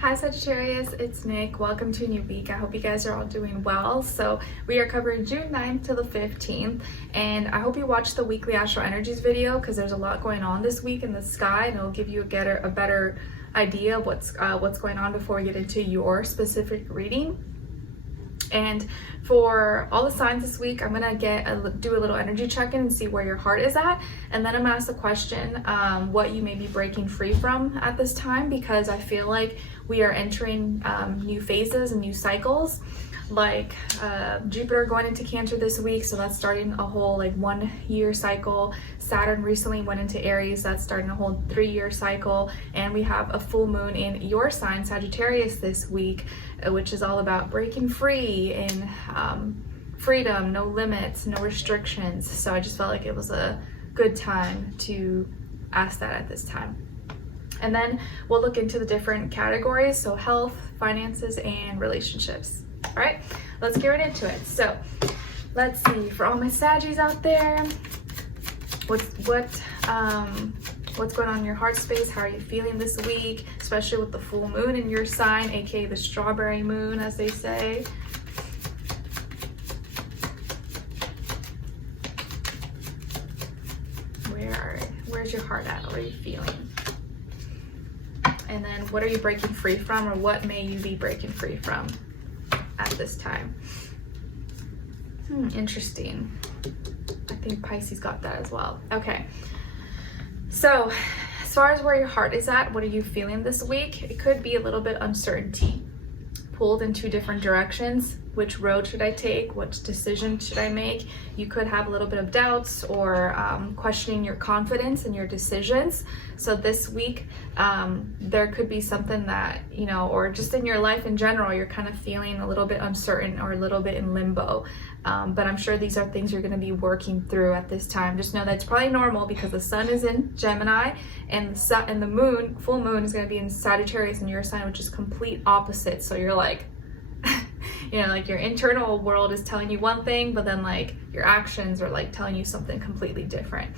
Hi Sagittarius, it's Nick. Welcome to a new week. I hope you guys are all doing well. So we are covering June 9th to the 15th, and I hope you watch the weekly astro energies video because there's a lot going on this week in the sky, and it'll give you a better idea of what's going on before we get into your specific reading. And for all the signs this week, I'm gonna do a little energy check-in and see where your heart is at, and then I'm gonna ask the question what you may be breaking free from at this time, because I feel like we are entering new phases and new cycles, like Jupiter going into Cancer this week, so that's starting a whole 1 year cycle. Saturn recently went into Aries, that's starting a whole 3-year cycle, and we have a full moon in your sign Sagittarius this week, which is all about breaking free and freedom, no limits, no restrictions. So I just felt like it was a good time to ask that at this time. And then we'll look into the different categories, so health, finances, and relationships. All right, let's get right into it. So let's see, for all my Saggies out there, what's going on in your heart space? How are you feeling this week, especially with the full moon in your sign, aka the strawberry moon, as they say? Where's your heart at? What are you feeling? And then what are you breaking free from, or what may you be breaking free from at this time? Interesting. I think Pisces got that as well. Okay. So as far as where your heart is at, what are you feeling this week? It could be a little bit uncertainty, pulled in 2 different directions. Which road should I take? What decision should I make? You could have a little bit of doubts or questioning your confidence and your decisions. So this week, there could be something that, or just in your life in general, you're kind of feeling a little bit uncertain or a little bit in limbo. But I'm sure these are things you're going to be working through at this time. Just know that's probably normal because the sun is in Gemini, and the moon, full moon, is going to be in Sagittarius in your sign, which is complete opposite. So you're like, your internal world is telling you one thing, but then your actions are telling you something completely different.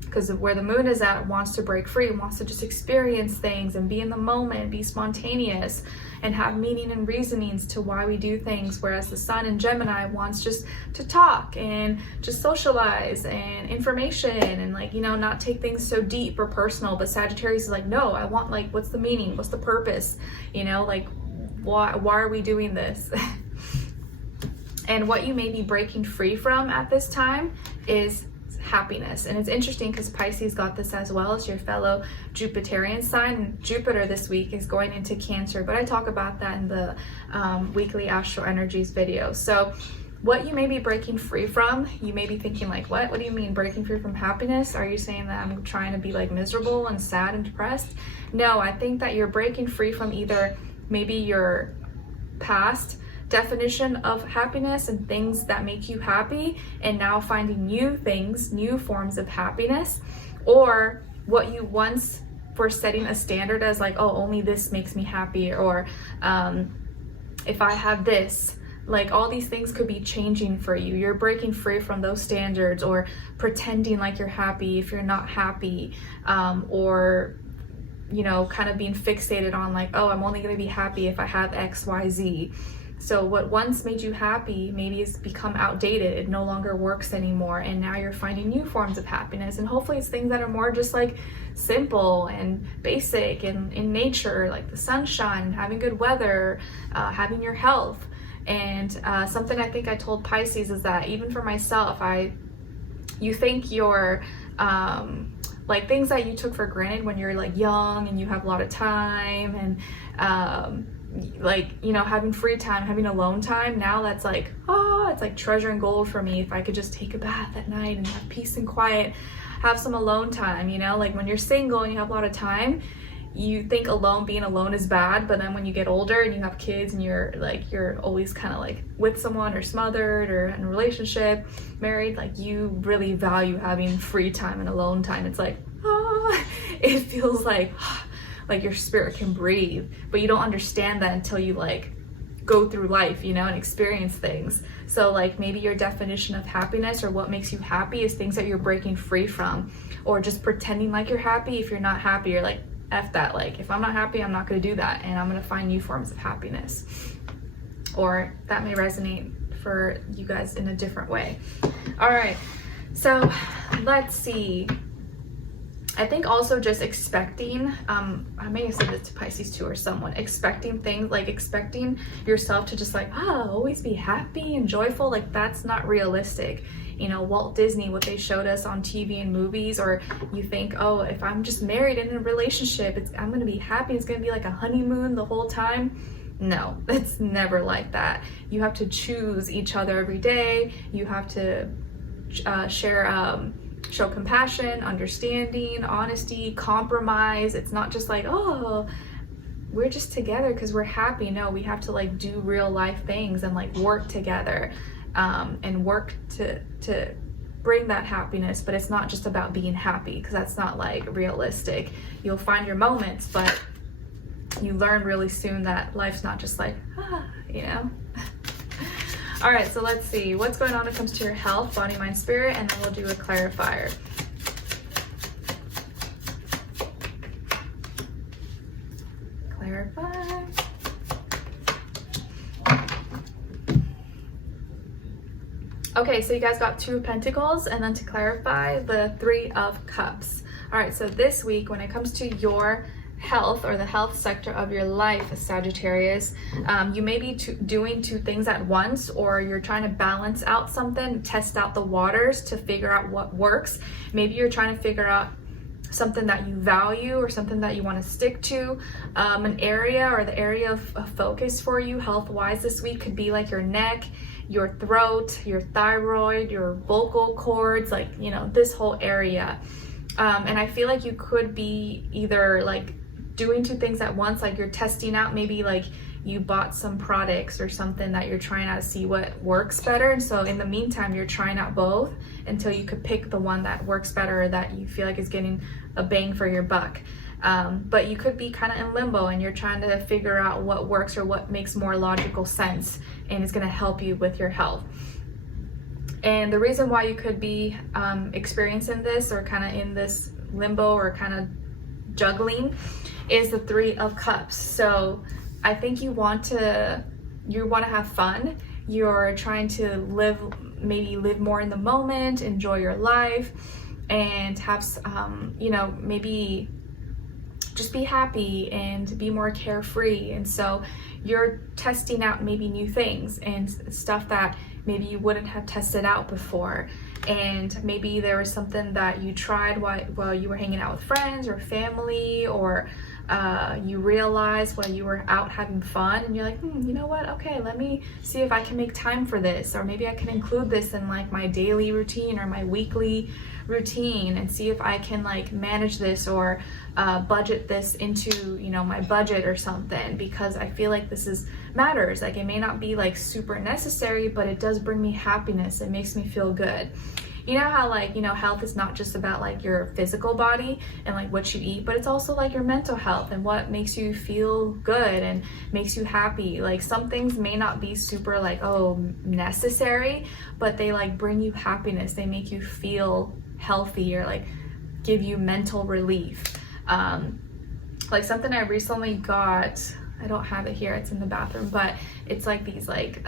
Because of where the moon is at, wants to break free, wants to just experience things and be in the moment, be spontaneous, and have meaning and reasonings to why we do things. Whereas the sun in Gemini wants just to talk and just socialize and information and not take things so deep or personal. But Sagittarius is like, no, I want what's the meaning? What's the purpose? Why are we doing this? And what you may be breaking free from at this time is happiness. And it's interesting because Pisces got this as well as your fellow Jupiterian sign. Jupiter this week is going into Cancer, but I talk about that in the weekly astro energies video. So what you may be breaking free from, you may be thinking what do you mean breaking free from happiness? Are you saying that I'm trying to be miserable and sad and depressed? No, I think that you're breaking free from either maybe your past definition of happiness and things that make you happy, and now finding new things, new forms of happiness, or what you once were setting a standard as oh, only this makes me happy, or if I have this, all these things could be changing for you. You're breaking free from those standards, or pretending you're happy if you're not happy, or kind of being fixated on oh, I'm only going to be happy if I have X, Y, Z. So what once made you happy maybe has become outdated. It no longer works anymore. And now you're finding new forms of happiness. And hopefully it's things that are more just simple and basic and in nature, like the sunshine, having good weather, having your health. And something I think I told Pisces is that even for myself, you think you're, things that you took for granted when you're young and you have a lot of time and having free time, having alone time, now that's it's treasure and gold for me. If I could just take a bath at night and have peace and quiet, have some alone time, when you're single and you have a lot of time, you think being alone is bad, but then when you get older and you have kids and you're always kind of with someone or smothered or in a relationship, married, you really value having free time and alone time. It's it feels like your spirit can breathe, but you don't understand that until you go through life, and experience things. So maybe your definition of happiness or what makes you happy is things that you're breaking free from, or just pretending you're happy. If you're not happy, you're F that. Like, if I'm not happy, I'm not going to do that, and I'm going to find new forms of happiness. Or that may resonate for you guys in a different way. All right, so let's see. I think also just expecting, I may have said this to Pisces too, or someone, expecting things, like expecting yourself to just like, always be happy and joyful. Like, that's not realistic. You know, Walt Disney, what they showed us on TV and movies, or you think, oh, if I'm just married in a relationship, I'm going to be happy. It's going to be like a honeymoon the whole time. No, it's never like that. You have to choose each other every day. You have to show compassion, understanding, honesty, compromise. It's not just like, oh, we're just together because we're happy. No, we have to like do real life things and like work together, and work to bring that happiness. But it's not just about being happy, because that's not like realistic. You'll find your moments, but you learn really soon that life's not just like, you know. All right, so let's see what's going on when it comes to your health, body, mind, spirit, and then we'll do a clarifier. Clarify. Okay, so you guys got 2 of Pentacles, and then to clarify, the 3 of Cups. All right, so this week, when it comes to your health or the health sector of your life, Sagittarius, you may be doing 2 things at once, or you're trying to balance out something, test out the waters to figure out what works. Maybe you're trying to figure out something that you value or something that you want to stick to. An area or the area of focus for you health-wise this week could be like your neck, your throat, your thyroid, your vocal cords, like, you know, this whole area. And I feel like you could be either like doing 2 things at once, like you're testing out, maybe like you bought some products or something that you're trying out to see what works better. And so in the meantime, you're trying out both until you could pick the one that works better, or that you feel like is getting a bang for your buck. But you could be kind of in limbo, and you're trying to figure out what works or what makes more logical sense and is going to help you with your health. And the reason why you could be experiencing this, or kind of in this limbo or kind of juggling, is the 3 of Cups. So I think you want to have fun. You're trying to live more in the moment, enjoy your life, and have you know, maybe just be happy and be more carefree. And so you're testing out maybe new things and stuff that maybe you wouldn't have tested out before. And maybe there was something that you tried while you were hanging out with friends or family, or you realized while you were out having fun, and you're like, you know what, okay, let me see if I can make time for this, or maybe I can include this in like my daily routine or my weekly routine, and see if I can like manage this, or budget this into, you know, my budget or something, because I feel like this matters. Like, it may not be like super necessary, but it does bring me happiness. It makes me feel good. You know how, like, you know, health is not just about like your physical body and like what you eat, but it's also like your mental health and what makes you feel good and makes you happy. Like, some things may not be super like, oh, necessary, but they like bring you happiness. They make you feel healthy, or like give you mental relief. Like something I recently got, I don't have it here, it's in the bathroom, but it's like these like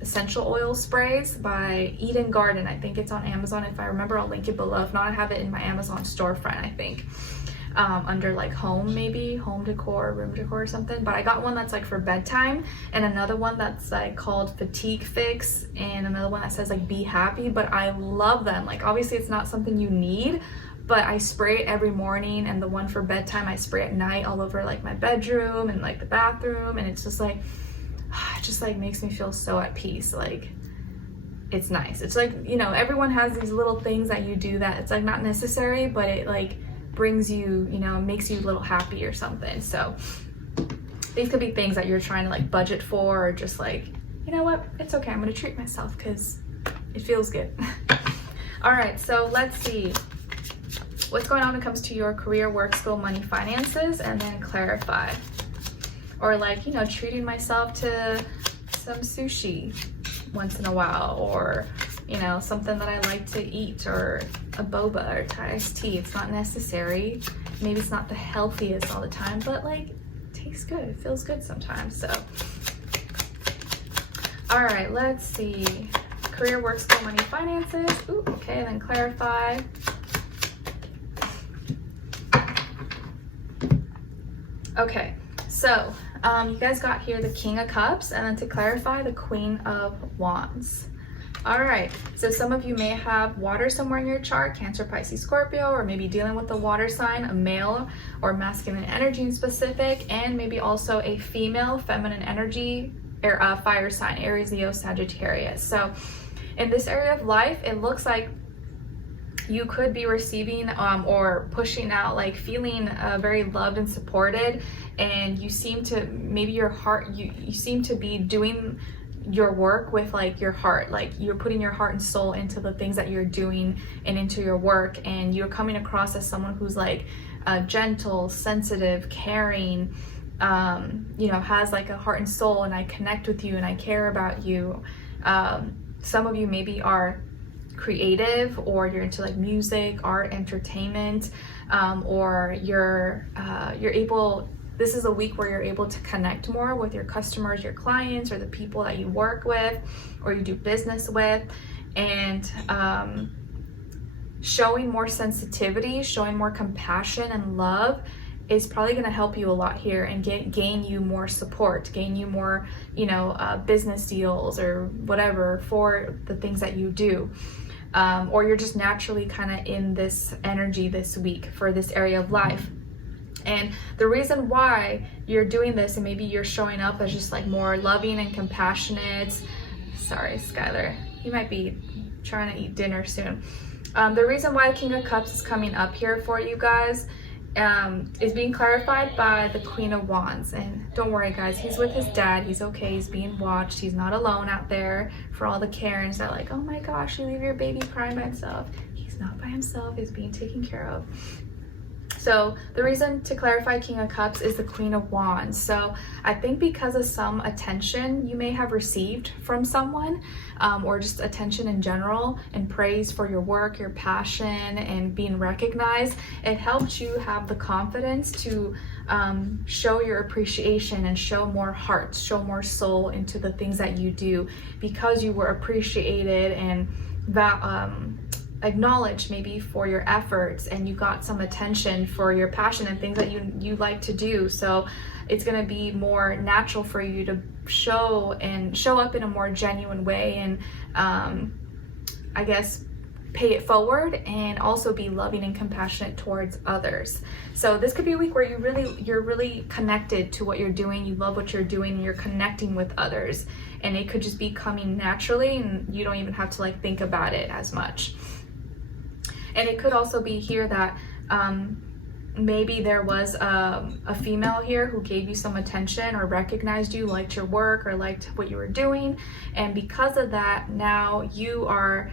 essential oil sprays by Eden Garden. I think it's on Amazon. If I remember, I'll link it below. If not, I have it in my Amazon storefront, I think, under like home, maybe home decor, room decor or something. But I got one that's like for bedtime, and another one that's like called Fatigue Fix, and another one that says like Be Happy. But I love them. Like, obviously it's not something you need, but I spray it every morning, and the one for bedtime I spray at night all over like my bedroom and like the bathroom, and it's just like, it just like makes me feel so at peace. Like, it's nice. It's like, you know, everyone has these little things that you do that it's like not necessary, but it like brings you, you know, makes you a little happy or something. So these could be things that you're trying to like budget for, or just like, you know what, it's okay, I'm gonna treat myself because it feels good. All right, so let's see what's going on when it comes to your career, work, school, money, finances, and then clarify. Or like, you know, treating myself to some sushi once in a while, or, you know, something that I like to eat, or a boba or Thai iced tea. It's not necessary. maybe it's not the healthiest all the time, but like tastes good, it feels good sometimes. So all right, let's see. Career, work, school, money, finances. Ooh, okay, then clarify. Okay, so you guys got here the King of Cups, and then to clarify, the Queen of Wands. All right, so some of you may have water somewhere in your chart, Cancer, Pisces, Scorpio, or maybe dealing with a water sign, a male or masculine energy in specific, and maybe also a female, feminine energy, fire sign, Aries, Leo, Sagittarius. So in this area of life, it looks like you could be receiving or pushing out, like feeling very loved and supported, and you seem to, maybe your heart, you seem to be doing your work with like your heart, like you're putting your heart and soul into the things that you're doing and into your work, and you're coming across as someone who's like gentle, sensitive, caring, you know, has like a heart and soul, and I connect with you and I care about you. Some of you maybe are creative, or you're into like music, art, entertainment, or you're able, this is a week where you're able to connect more with your customers, your clients, or the people that you work with or you do business with, and showing more sensitivity, showing more compassion and love is probably going to help you a lot here and gain you more support, gain you more, you know, business deals or whatever for the things that you do. Or you're just naturally kind of in this energy this week for this area of life. And the reason why you're doing this, and maybe you're showing up as just like more loving and compassionate. Sorry, Skylar, he might be trying to eat dinner soon. The reason why King of Cups is coming up here for you guys is being clarified by the Queen of Wands. And don't worry guys, he's with his dad, he's okay, he's being watched, he's not alone out there. For all the Karens that are like, oh my gosh, you leave your baby crying by himself. He's not by himself, he's being taken care of. So the reason to clarify King of Cups is the Queen of Wands. So I think because of some attention you may have received from someone, or just attention in general and praise for your work, your passion, and being recognized, it helped you have the confidence to show your appreciation and show more heart, show more soul into the things that you do, because you were appreciated and that acknowledged maybe for your efforts, and you got some attention for your passion and things that you like to do. So it's going to be more natural for you to show up in a more genuine way, and I guess pay it forward, and also be loving and compassionate towards others. So this could be a week where you're really connected to what you're doing, you love what you're doing, and you're connecting with others, and it could just be coming naturally, and you don't even have to like think about it as much. And it could also be here that maybe there was a female here who gave you some attention or recognized you, liked your work, or liked what you were doing, and because of that, now you are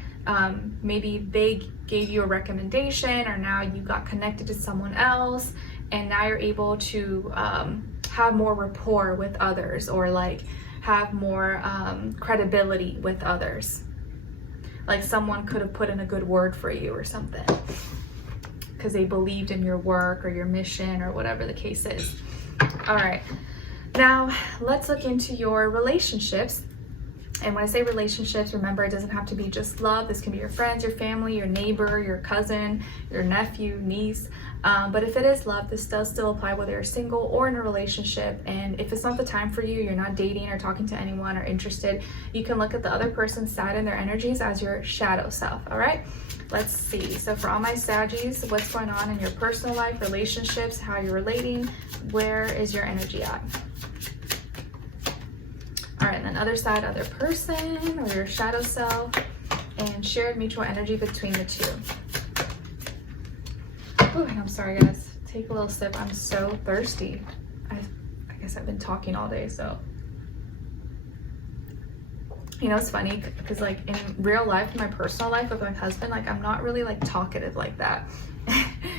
maybe they gave you a recommendation, or now you got connected to someone else, and now you're able to have more rapport with others, or like have more credibility with others. Like someone could have put in a good word for you or something, because they believed in your work or your mission or whatever the case is. All right, now let's look into your relationships. And when I say relationships, remember, it doesn't have to be just love. This can be your friends, your family, your neighbor, your cousin, your nephew, niece. But if it is love, this does still apply whether you're single or in a relationship. And if it's not the time for you, you're not dating or talking to anyone or interested, you can look at the other person's side and their energies as your shadow self. All right, let's see. So for all my Saggies, what's going on in your personal life, relationships, how you're relating, where is your energy at? All right, and then other side, other person, or your shadow self, and shared mutual energy between the two. Ooh, and I'm sorry guys, take a little sip. I'm so thirsty. I guess I've been talking all day, so. You know, it's funny, because like in real life, in my personal life with my husband, like I'm not really like talkative like that.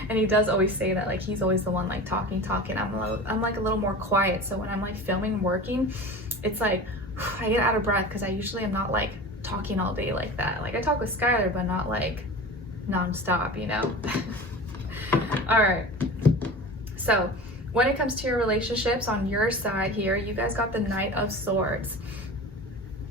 And he does always say that, like he's always the one like talking. I'm like a little more quiet. So when I'm like filming and working, it's like I get out of breath, because I usually am not like talking all day like that. Like I talk with Skylar, but not like non-stop, you know. All right, So when it comes to your relationships on your side here, you guys got the Knight of Swords.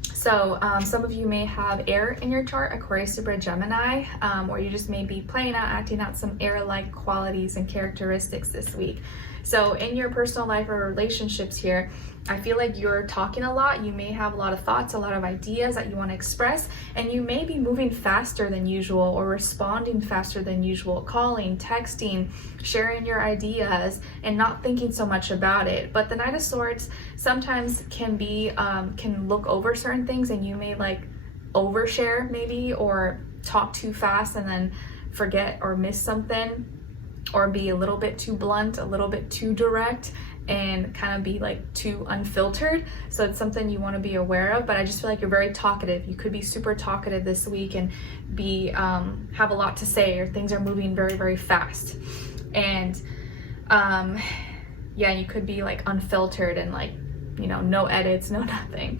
So some of you may have air in your chart, Aquarius, Libra, Gemini, or you just may be playing out, acting out some air-like qualities and characteristics this week. So in your personal life or relationships here, I feel like you're talking a lot. You may have a lot of thoughts, a lot of ideas that you want to express, and you may be moving faster than usual or responding faster than usual, calling, texting, sharing your ideas, and not thinking so much about it. But the Knight of Swords sometimes can be, can look over certain things, and you may like overshare maybe, or talk too fast and then forget or miss something, or be a little bit too blunt, a little bit too direct, and kind of be like too unfiltered. So it's something you want to be aware of. But I just feel like you're very talkative. You could be super talkative this week and be have a lot to say, or things are moving very, very fast. And yeah, you could be like unfiltered and like, you know, no edits, no nothing,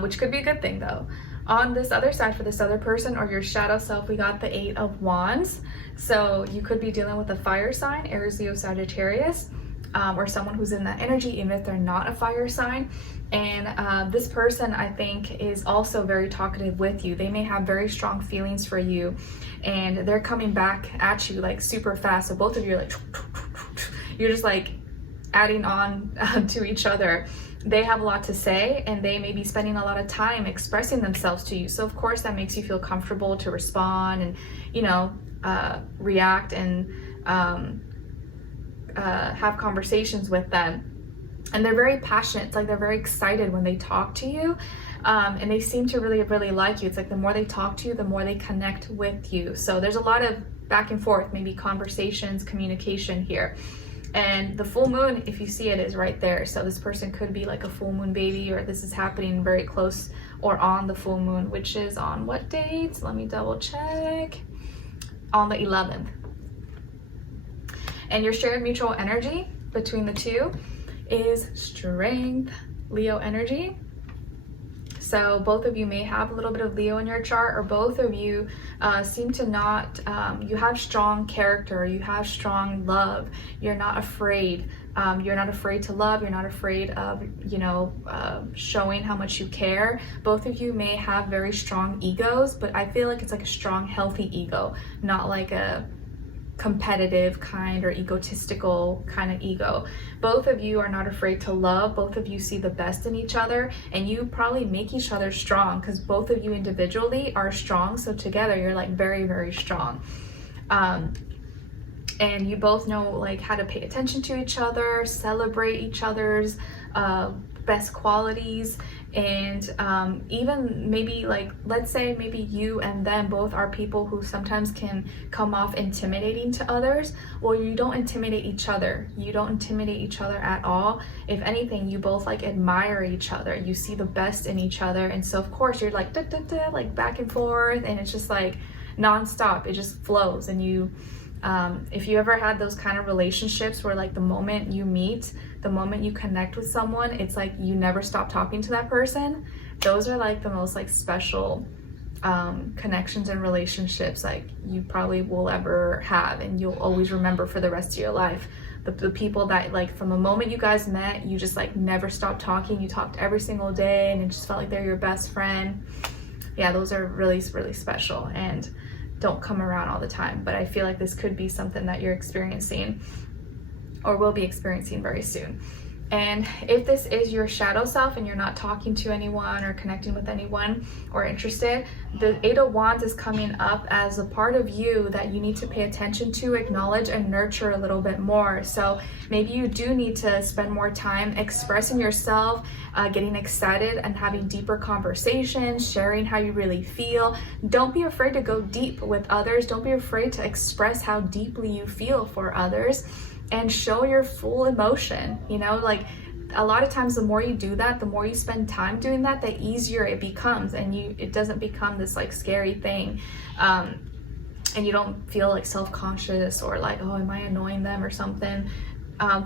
which could be a good thing though. On this other side, for this other person or your shadow self, we got the 8 of Wands. So you could be dealing with a fire sign, Aries, Leo, Sagittarius, or someone who's in that energy, even if they're not a fire sign. And this person, I think, is also very talkative with you. They may have very strong feelings for you, and they're coming back at you like super fast. So both of you are like, you're just like adding on to each other. They have a lot to say, and they may be spending a lot of time expressing themselves to you. So of course that makes you feel comfortable to respond and, you know, react and have conversations with them. And they're very passionate. It's like they're very excited when they talk to you, and they seem to really, really like you. It's like the more they talk to you, the more they connect with you. So there's a lot of back and forth, maybe conversations, communication here. And the full moon, if you see it, is right there. So this person could be like a full moon baby, or this is happening very close or on the full moon, which is on what date? Let me double check. On the 11th. And your shared mutual energy between the two is strength, Leo energy. So both of you may have a little bit of Leo in your chart, or both of you seem to not, you have strong character, you have strong love, you're not afraid. You're not afraid to love, you're not afraid of, you know, showing how much you care. Both of you may have very strong egos, but I feel like it's like a strong, healthy ego, not like a competitive kind or egotistical kind of ego. Both of you are not afraid to love. Both of you see the best in each other, and you probably make each other strong, because both of you individually are strong, so together you're like very, very strong. And you both know like how to pay attention to each other, celebrate each other's best qualities, and even maybe like, let's say maybe you and them both are people who sometimes can come off intimidating to others. Well, you don't intimidate each other. You don't intimidate each other at all. If anything, you both like admire each other. You see the best in each other, and so of course you're like like back and forth, and it's just like nonstop. It just flows. And you if you ever had those kind of relationships where like the moment you meet, the moment you connect with someone, it's like you never stop talking to that person. Those are like the most like special connections and relationships like you probably will ever have, and you'll always remember for the rest of your life. The people that like from the moment you guys met, you just like never stopped talking. You talked every single day, and it just felt like they're your best friend. Yeah, those are really, really special and don't come around all the time. But I feel like this could be something that you're experiencing or will be experiencing very soon. And if this is your shadow self and you're not talking to anyone or connecting with anyone or interested, the 8 of Wands is coming up as a part of you that you need to pay attention to, acknowledge, and nurture a little bit more. So maybe you do need to spend more time expressing yourself, getting excited and having deeper conversations, sharing how you really feel. Don't be afraid to go deep with others. Don't be afraid to express how deeply you feel for others. And show your full emotion. You know, like a lot of times the more you do that, the more you spend time doing that, the easier it becomes, and it doesn't become this like scary thing, and you don't feel like self-conscious or like, oh, am I annoying them or something.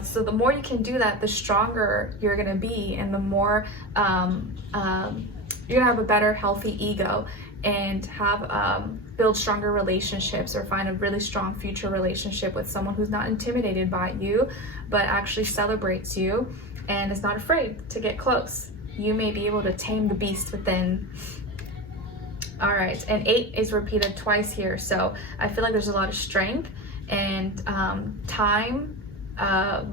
So the more you can do that, the stronger you're gonna be, and the more you're gonna have a better, healthy ego. and have build stronger relationships, or find a really strong future relationship with someone who's not intimidated by you, but actually celebrates you and is not afraid to get close. You may be able to tame the beast within. All right, and 8 is repeated twice here, so I feel like there's a lot of strength and time,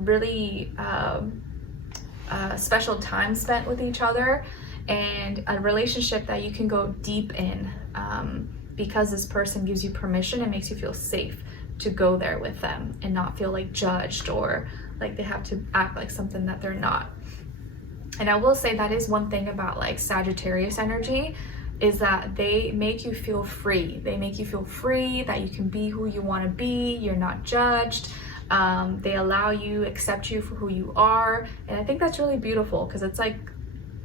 really special time spent with each other, and a relationship that you can go deep in, because this person gives you permission and makes you feel safe to go there with them and not feel like judged or like they have to act like something that they're not. And I will say that is one thing about like Sagittarius energy, is that they make you feel free. They make you feel free that you can be who you want to be. You're not judged. They allow you, accept you for who you are. And I think that's really beautiful, because it's like,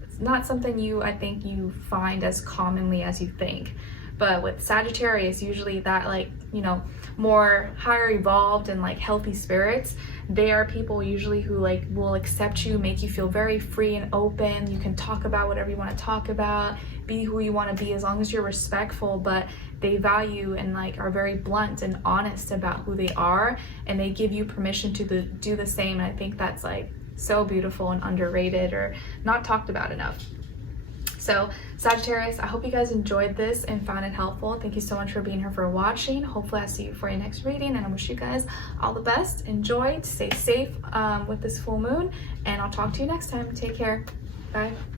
it's not something I think you find as commonly as you think. But with Sagittarius, usually that, like, you know, more higher evolved and like healthy spirits, they are people usually who like will accept you, make you feel very free and open. You can talk about whatever you want to talk about, be who you want to be, as long as you're respectful, but they value and like are very blunt and honest about who they are, and they give you permission to do the same. And I think that's like so beautiful and underrated, or not talked about enough. So Sagittarius, I hope you guys enjoyed this and found it helpful. Thank you so much for being here, for watching. Hopefully I'll see you for your next reading, and I wish you guys all the best. Enjoy, stay safe with this full moon, and I'll talk to you next time. Take care. Bye.